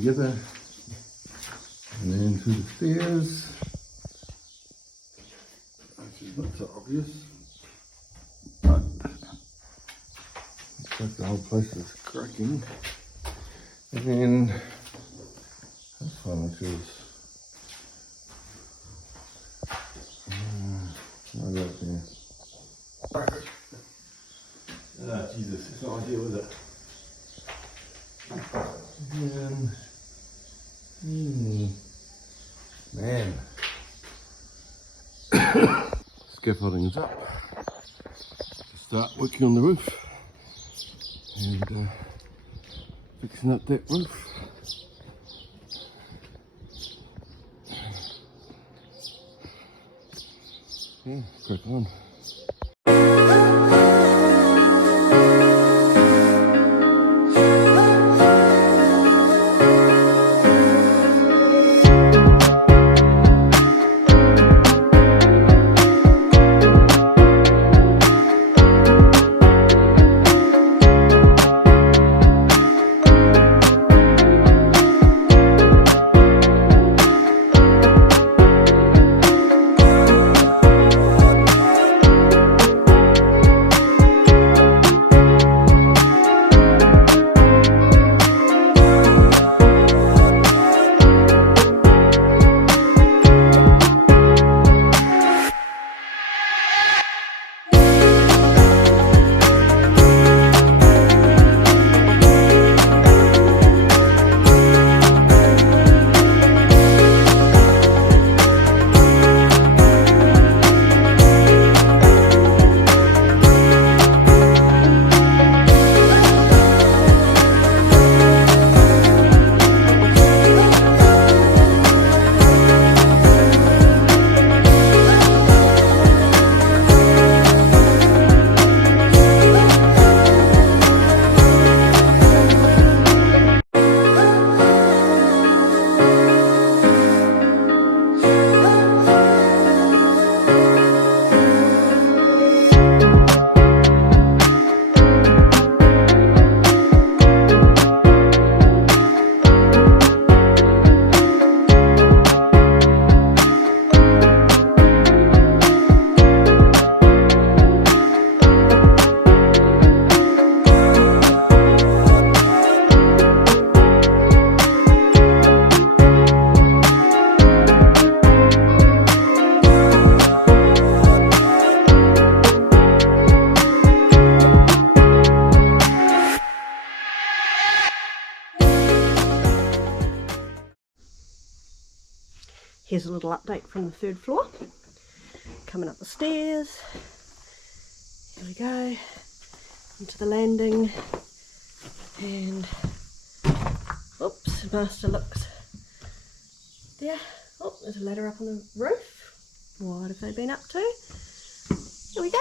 together, and then through the stairs, which is not so obvious, but looks like the whole place is cracking. And then this one, which is right up there. Ah, Jesus, it's not ideal, is it? Man. Scaffolding is up. Start working on the roof and fixing up that roof. Yeah, crack on. Here's a little update from the third floor. Coming up the stairs. Here we go. Into the landing. And oops, master looks there. Oh, there's a ladder up on the roof. What have they been up to? Here we go.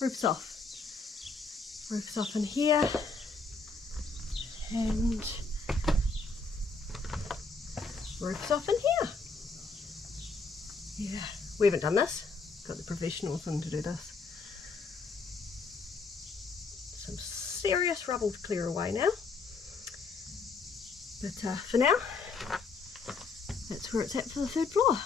Roof's off. Roof's off in here. And roof's off in here. Yeah, we haven't done this. Got the professionals in to do this. Some serious rubble to clear away now. But for now, that's where it's at for the third floor.